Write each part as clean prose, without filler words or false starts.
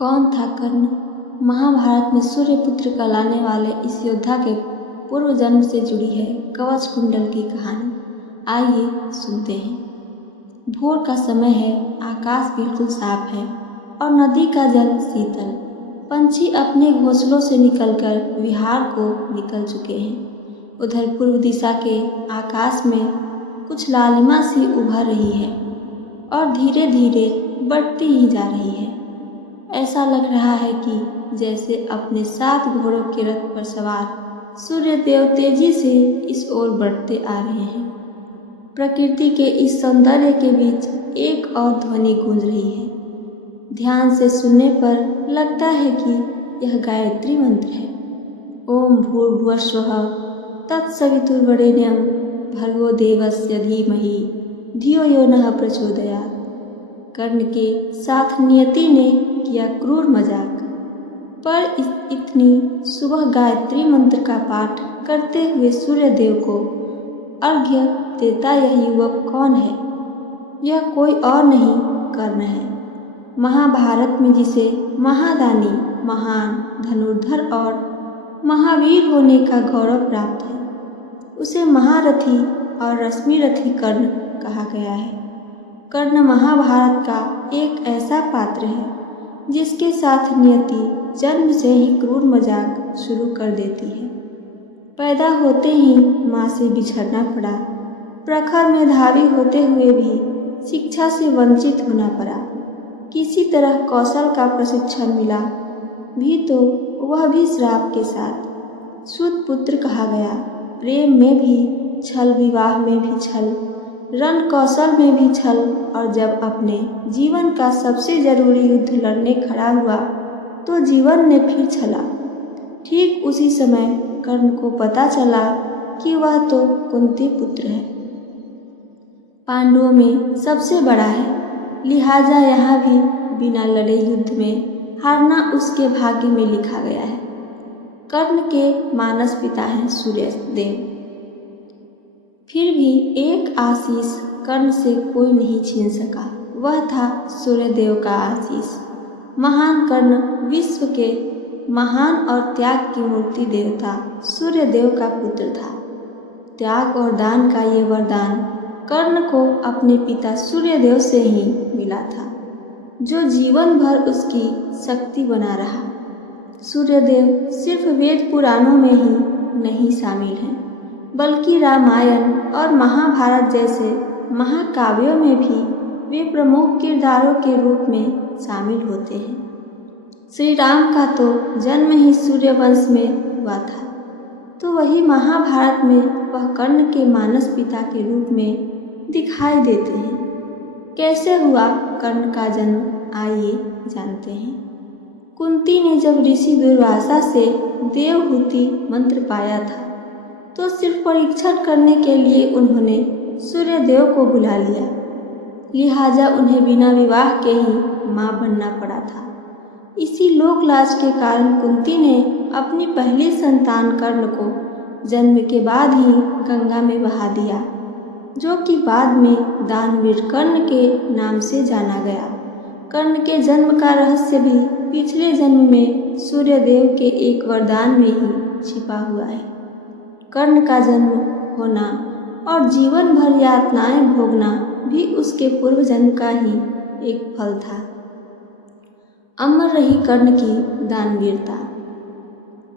कौन था कर्ण? महाभारत में सूर्यपुत्र कहलाने वाले इस योद्धा के पूर्व जन्म से जुड़ी है कवच कुंडल की कहानी। आइए सुनते हैं। भोर का समय है, आकाश बिल्कुल साफ है और नदी का जल शीतल। पंछी अपने घोंसलों से निकलकर विहार को निकल चुके हैं। उधर पूर्व दिशा के आकाश में कुछ लालिमा सी उभर रही है और धीरे धीरे बढ़ती ही जा रही है। ऐसा लग रहा है कि जैसे अपने 7 घोड़ों के रथ पर सवार सूर्यदेव तेजी से इस ओर बढ़ते आ रहे हैं। प्रकृति के इस सौंदर्य के बीच एक और ध्वनि गूंज रही है। ध्यान से सुनने पर लगता है कि यह गायत्री मंत्र है। ओम भूर्भुवस्वः तत्सवितुर्वरेण्यं भर्गो देवस्य धीमहि धियो यो नः प्रचोदयात्। कर्ण के साथ नियति ने किया क्रूर मजाक, पर इतनी सुबह गायत्री मंत्र का पाठ करते हुए सूर्यदेव को अर्घ्य देता यह युवक कौन है? यह कोई और नहीं, कर्ण है। महाभारत में जिसे महादानी, महान, धनुर्धर और महावीर होने का गौरव प्राप्त है, उसे महारथी और रश्मिरथी कर्ण कहा गया है। कर्ण महाभारत का एक ऐसा पात्र है जिसके साथ नियति जन्म से ही क्रूर मजाक शुरू कर देती है। पैदा होते ही माँ से बिछड़ना पड़ा, प्रखर मेधावी होते हुए भी शिक्षा से वंचित होना पड़ा। किसी तरह कौशल का प्रशिक्षण मिला भी तो वह भी श्राप के साथ। सूत पुत्र कहा गया। प्रेम में भी छल, विवाह में भी छल, रण कौशल में भी छल, और जब अपने जीवन का सबसे जरूरी युद्ध लड़ने खड़ा हुआ तो जीवन ने फिर छला। ठीक उसी समय कर्ण को पता चला कि वह तो कुंती पुत्र है, पांडवों में सबसे बड़ा है, लिहाजा यहाँ भी बिना लड़े युद्ध में हारना उसके भाग्य में लिखा गया है। कर्ण के मानस पिता हैं सूर्यदेव। फिर भी एक आशीष कर्ण से कोई नहीं छीन सका, वह था सूर्यदेव का आशीष। महान कर्ण विश्व के महान और त्याग की मूर्ति देवता सूर्यदेव का पुत्र था। त्याग और दान का ये वरदान कर्ण को अपने पिता सूर्यदेव से ही मिला था, जो जीवन भर उसकी शक्ति बना रहा। सूर्यदेव सिर्फ वेद पुराणों में ही नहीं शामिल हैं, बल्कि रामायण और महाभारत जैसे महाकाव्यों में भी वे प्रमुख किरदारों के रूप में शामिल होते हैं। श्री राम का तो जन्म ही सूर्यवंश में हुआ था, तो वही महाभारत में वह कर्ण के मानस पिता के रूप में दिखाई देते हैं। कैसे हुआ कर्ण का जन्म, आइए जानते हैं। कुंती ने जब ऋषि दुर्वासा से देवहूति मंत्र पाया था तो सिर्फ परीक्षण करने के लिए उन्होंने सूर्यदेव को बुला लिया, लिहाजा उन्हें बिना विवाह के ही मां बनना पड़ा था। इसी लोक लाज के कारण कुंती ने अपनी पहली संतान कर्ण को जन्म के बाद ही गंगा में बहा दिया, जो कि बाद में दानवीर कर्ण के नाम से जाना गया। कर्ण के जन्म का रहस्य भी पिछले जन्म में सूर्यदेव के एक वरदान में ही छिपा हुआ है। कर्ण का जन्म होना और जीवन भर यातनाएं भोगना भी उसके पूर्व जन्म का ही एक फल था। अमर रही कर्ण की दानवीरता।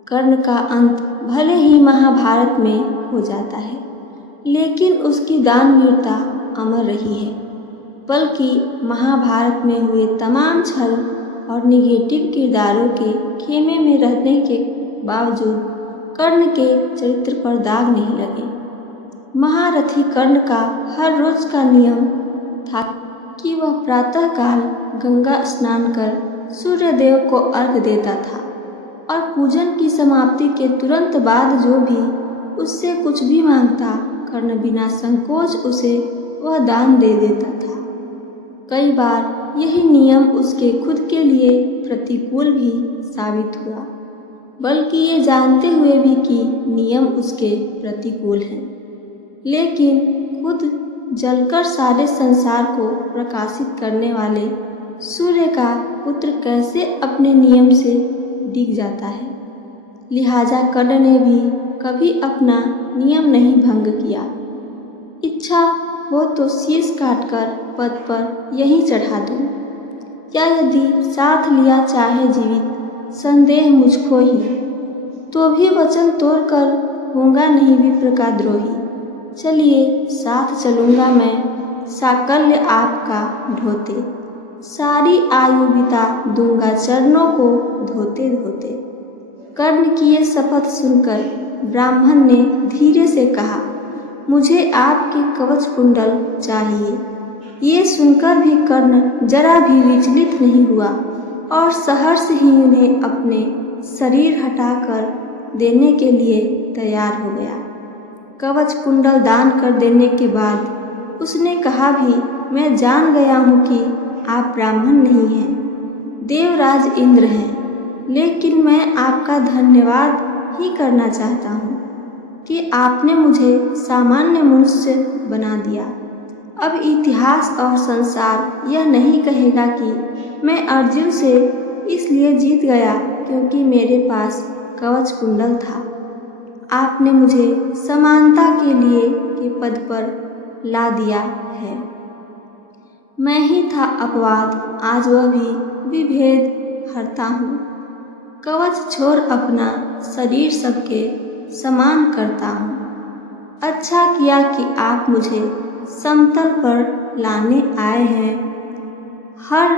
कर्ण का अंत भले ही महाभारत में हो जाता है, लेकिन उसकी दानवीरता अमर रही है। बल्कि महाभारत में हुए तमाम छल और निगेटिव किरदारों के खेमे में रहने के बावजूद कर्ण के चरित्र पर दाग नहीं लगे। महारथी कर्ण का हर रोज का नियम था कि वह प्रातःकाल गंगा स्नान कर सूर्यदेव को अर्घ्य देता था और पूजन की समाप्ति के तुरंत बाद जो भी उससे कुछ भी मांगता, कर्ण बिना संकोच उसे वह दान दे देता था। कई बार यही नियम उसके खुद के लिए प्रतिकूल भी साबित हुआ, बल्कि ये जानते हुए भी कि नियम उसके प्रतिकूल हैं, लेकिन खुद जलकर सारे संसार को प्रकाशित करने वाले सूर्य का पुत्र कैसे अपने नियम से डिग जाता है। लिहाजा कर्ण ने भी कभी अपना नियम नहीं भंग किया। इच्छा हो तो शीश काटकर पद पर यहीं चढ़ा दूं, या यदि साथ लिया चाहे जीवित संदेह मुझको ही, तो भी वचन तोड़कर होगा नहीं विप्र का द्रोही। चलिए साथ चलूँगा मैं साकल्य आपका ढोते, सारी आयु बिता दूंगा चरणों को धोते धोते। कर्ण की ये शपथ सुनकर ब्राह्मण ने धीरे से कहा, मुझे आपके कवच कुंडल चाहिए। ये सुनकर भी कर्ण जरा भी विचलित नहीं हुआ और सहर्ष ही उन्हें अपने शरीर हटाकर देने के लिए तैयार हो गया। कवच कुंडल दान कर देने के बाद उसने कहा भी, मैं जान गया हूँ कि आप ब्राह्मण नहीं हैं, देवराज इंद्र हैं, लेकिन मैं आपका धन्यवाद ही करना चाहता हूँ कि आपने मुझे सामान्य मनुष्य बना दिया। अब इतिहास और संसार यह नहीं कहेगा कि मैं अर्जुन से इसलिए जीत गया क्योंकि मेरे पास कवच कुंडल था। आपने मुझे समानता के लिए के पद पर ला दिया है। मैं ही था अपवाद, आज वह भी विभेद हरता हूँ। कवच छोड़ अपना शरीर सबके समान करता हूँ। अच्छा किया कि आप मुझे समतल पर लाने आए हैं। हर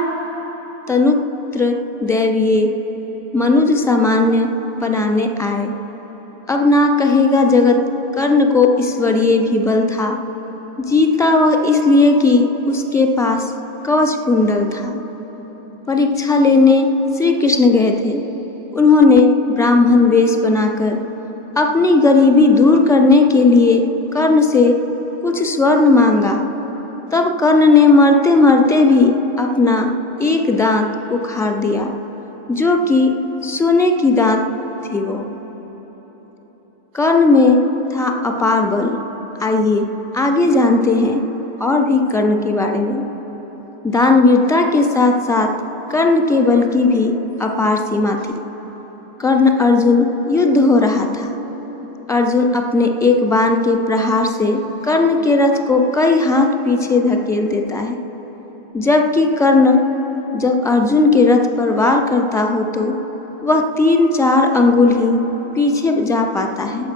तनुत्र दैवीय मनुज सामान्य बनाने आए। अब ना कहेगा जगत कर्ण को ईश्वरीय भी बल था। जीता वह इसलिए कि उसके पास कवच कुंडल था। परीक्षा लेने श्री कृष्ण गए थे। उन्होंने ब्राह्मण वेश बनाकर अपनी गरीबी दूर करने के लिए कर्ण से कुछ स्वर्ण मांगा। तब कर्ण ने मरते मरते भी अपना एक दांत उखाड़ दिया, जो कि सोने की दांत थी। वो कर्ण में था अपार बल। आइए आगे जानते हैं और भी कर्ण के बारे में। दानवीरता के साथ साथ कर्ण के बल की भी अपार सीमा थी। कर्ण अर्जुन युद्ध हो रहा था। अर्जुन अपने एक बाण के प्रहार से कर्ण के रथ को कई हाथ पीछे धकेल देता है, जबकि कर्ण जब अर्जुन के रथ पर वार करता हो तो वह 3-4 अंगुल ही पीछे जा पाता है।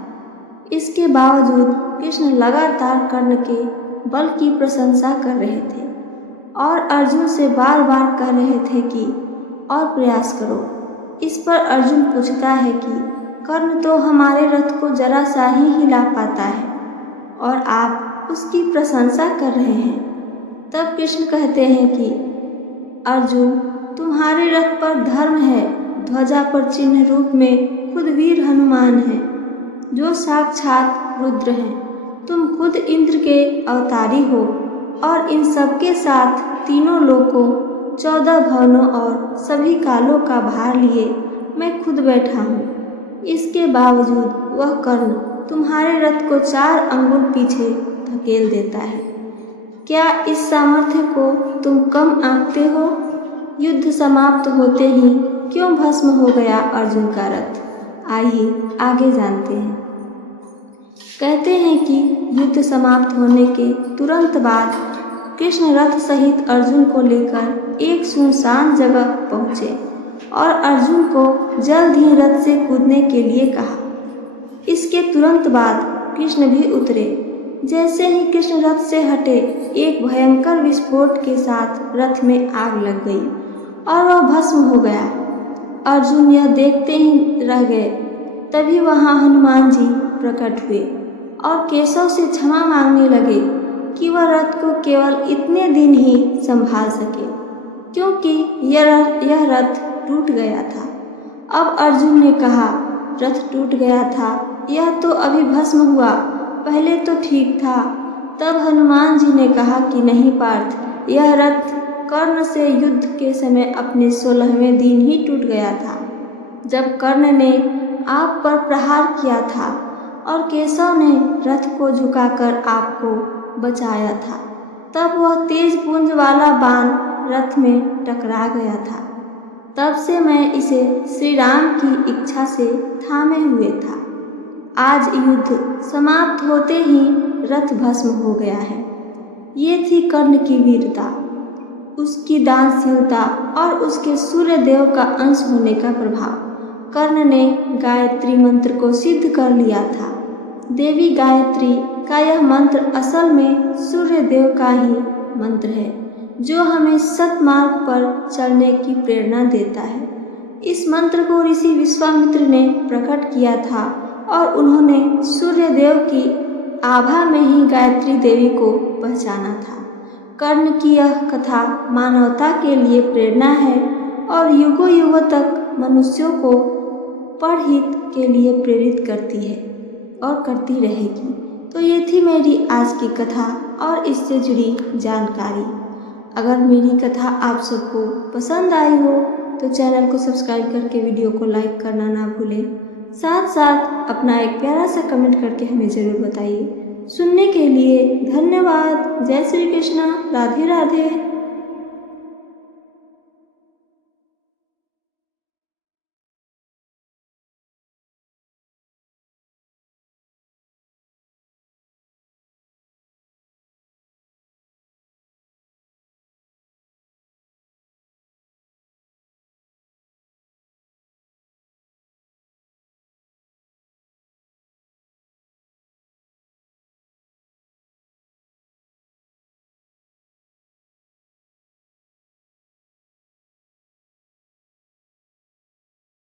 इसके बावजूद कृष्ण लगातार कर्ण के बल की प्रशंसा कर रहे थे और अर्जुन से बार बार कह रहे थे कि और प्रयास करो। इस पर अर्जुन पूछता है कि कर्ण तो हमारे रथ को जरा सा ही हिला पाता है और आप उसकी प्रशंसा कर रहे हैं। तब कृष्ण कहते हैं कि अर्जुन, तुम्हारे रथ पर धर्म है, ध्वजा पर चिन्ह रूप में खुद वीर हनुमान है, जो साक्षात रुद्र हैं। तुम खुद इंद्र के अवतारी हो और इन सबके साथ तीनों लोकों, 14 भवनों और सभी कालों का भार लिए मैं खुद बैठा हूँ। इसके बावजूद वह कर्ण तुम्हारे रथ को 4 अंगुल पीछे धकेल देता है। क्या इस सामर्थ्य को तुम कम आंकते हो? युद्ध समाप्त होते ही क्यों भस्म हो गया अर्जुन का रथ? आइए आगे जानते हैं। कहते हैं कि युद्ध समाप्त होने के तुरंत बाद कृष्ण रथ सहित अर्जुन को लेकर एक सुनसान जगह पहुँचे और अर्जुन को जल्द ही रथ से कूदने के लिए कहा। इसके तुरंत बाद कृष्ण भी उतरे। जैसे ही कृष्ण रथ से हटे, एक भयंकर विस्फोट के साथ रथ में आग लग गई और वह भस्म हो गया। अर्जुन यह देखते ही रह गए। तभी वहाँ हनुमान जी प्रकट हुए और केशव से क्षमा मांगने लगे कि वह रथ को केवल इतने दिन ही संभाल सके, क्योंकि यह रथ टूट गया था। अब अर्जुन ने कहा, रथ टूट गया था, यह तो अभी भस्म हुआ, पहले तो ठीक था। तब हनुमान जी ने कहा कि नहीं पार्थ, यह रथ कर्ण से युद्ध के समय अपने 16वें दिन ही टूट गया था, जब कर्ण ने आप पर प्रहार किया था और केशव ने रथ को झुकाकर आपको बचाया था। तब वह तेज पुंज वाला बाण रथ में टकरा गया था। तब से मैं इसे श्री राम की इच्छा से थामे हुए था। आज युद्ध समाप्त होते ही रथ भस्म हो गया है। ये थी कर्ण की वीरता, उसकी दानशीलता और उसके सूर्य देव का अंश होने का प्रभाव। कर्ण ने गायत्री मंत्र को सिद्ध कर लिया था। देवी गायत्री का यह मंत्र असल में सूर्य देव का ही मंत्र है, जो हमें सतमार्ग पर चलने की प्रेरणा देता है। इस मंत्र को ऋषि विश्वामित्र ने प्रकट किया था और उन्होंने सूर्य देव की आभा में ही गायत्री देवी को पहचाना था। कर्ण की यह कथा मानवता के लिए प्रेरणा है और युगों युगों तक मनुष्यों को परहित के लिए प्रेरित करती है और करती रहेगी। तो ये थी मेरी आज की कथा और इससे जुड़ी जानकारी। अगर मेरी कथा आप सबको पसंद आई हो तो चैनल को सब्सक्राइब करके वीडियो को लाइक करना ना भूलें। साथ साथ अपना एक प्यारा सा कमेंट करके हमें ज़रूर बताइए। सुनने के लिए धन्यवाद। जय श्री कृष्णा। राधे राधे।